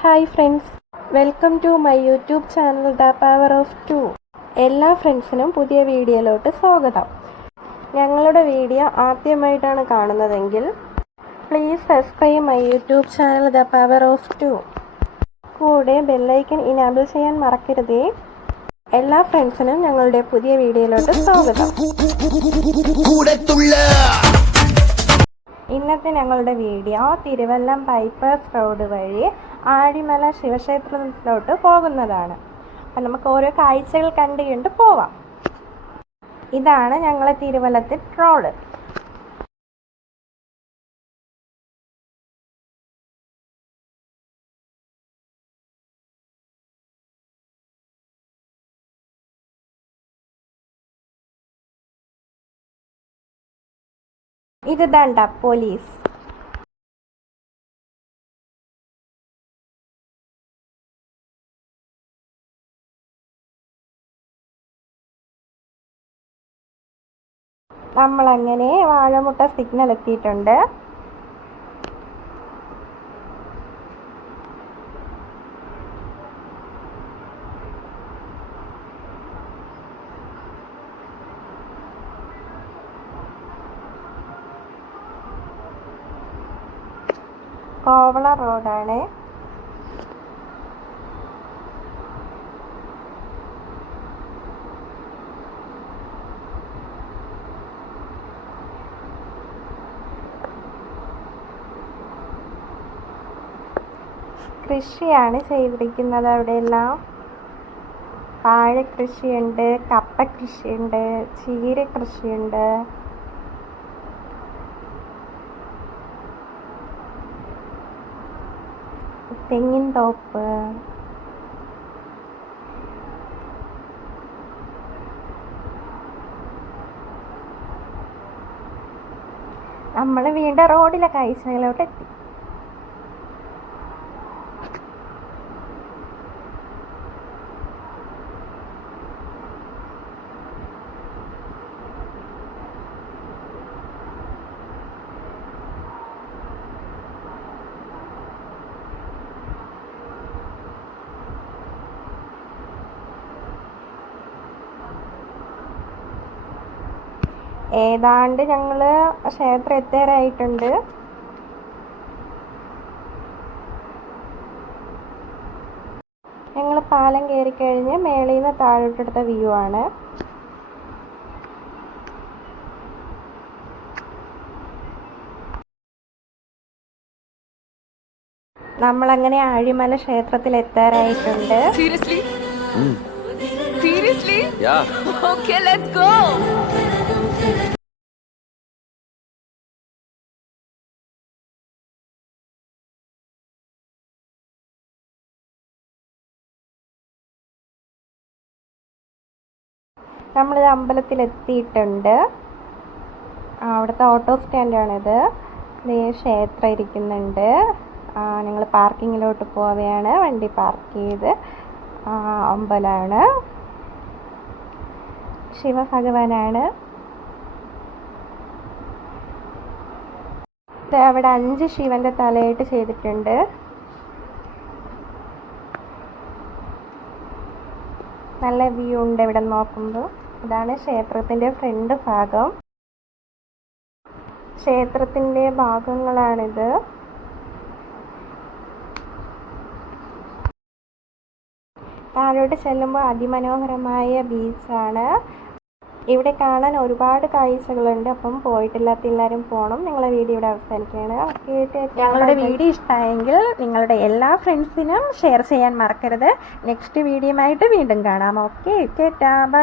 Hi friends, welcome to my YouTube channel the power of two. എല്ലാ ഫ്രണ്ട്സിനും പുതിയ വീഡിയോയിലോട്ട് സ്വാഗതം. ഞങ്ങളുടെ വീഡിയോ ആദ്യമായിട്ടാണ് കാണുന്നതെങ്കിൽ please subscribe my YouTube channel the power of two. കൂടെ ബെല്ലൈക്കൻ ഇനാബിൾ ചെയ്യാൻ മറക്കരുതേ. എല്ലാ ഫ്രണ്ട്സിനും ഞങ്ങളുടെ പുതിയ വീഡിയോയിലോട്ട് സ്വാഗതം. ഇന്നത്തെ ഞങ്ങളുടെ വീഡിയോ തിരുവല്ലം ബൈപ്പാസ് റോഡ് വഴി ആഴിമല ശിവക്ഷേത്രത്തിലോട്ട് പോകുന്നതാണ്. അപ്പം നമുക്ക് ഓരോ കാഴ്ചകൾ കണ്ടുകൊണ്ട് പോവാം. ഇതാണ് ഞങ്ങളെ തിരുവല്ലത്തെ റോഡ്. ഇത് ദണ്ട പോലീസ്. നമ്മളങ്ങനെ വാഴമുട്ട സിഗ്നൽ എത്തിയിട്ടുണ്ട്. കോവള റോഡാണ്. കൃഷിയാണ് ചെയ്തിരിക്കുന്നത്. അവിടെയെല്ലാം വാഴ കൃഷിയുണ്ട്, കപ്പ കൃഷിയുണ്ട്, ചീര കൃഷിയുണ്ട്. തെങ്ങിൻ തോപ്പ്. നമ്മൾ വീണ്ടും റോഡിലെ കാഴ്ചകളിലോട്ട് എത്തി. ഏതാണ്ട് ഞങ്ങൾ ക്ഷേത്രം എത്താറായിട്ടുണ്ട്. ഞങ്ങൾ പാലം കയറി കഴിഞ്ഞ് മേളിൽ നിന്ന് താഴോട്ടെടുത്ത വ്യൂ ആണ്. നമ്മളങ്ങനെ ആഴിമല ക്ഷേത്രത്തിൽ എത്താറായിട്ടുണ്ട്. Seriously? Yeah. Okay, let's go. നമ്മൾ അമ്പലത്തിലെത്തിയിട്ടുണ്ട്. അവിടുത്തെ ഓട്ടോ സ്റ്റാൻഡാണിത്. ക്ഷേത്രം ഇരിക്കുന്നുണ്ട്. ഞങ്ങൾ പാർക്കിങ്ങിലോട്ട് പോവുകയാണ്. വണ്ടി പാർക്ക് ചെയ്ത്. അമ്പലമാണ്. ശിവഭഗവാനാണ്. അവിടെ 5 ശിവന്റെ തലയായിട്ട് ചെയ്തിട്ടുണ്ട്. നല്ല വ്യൂ ഉണ്ട് ഇവിടെ നോക്കുമ്പോൾ. ഇതാണ് ക്ഷേത്രത്തിൻ്റെ ഫ്രണ്ട് ഭാഗം. ക്ഷേത്രത്തിൻ്റെ ഭാഗങ്ങളാണിത്. താഴോട്ട് ചെല്ലുമ്പോൾ അതിമനോഹരമായ ബീച്ചാണ്. ഇവിടെ കാണാൻ ഒരുപാട് കാഴ്ചകളുണ്ട്. അപ്പം പോയിട്ടില്ലാത്ത എല്ലാവരും പോകണം. നിങ്ങളെ വീഡിയോ ഇവിടെ അവസാനിക്കുകയാണ്. ഞങ്ങളുടെ വീഡിയോ ഇഷ്ടമായെങ്കിൽ നിങ്ങളുടെ എല്ലാ ഫ്രണ്ട്സിനും ഷെയർ ചെയ്യാൻ മറക്കരുത്. നെക്സ്റ്റ് വീഡിയോയുമായിട്ട് വീണ്ടും കാണാം. Okay, by.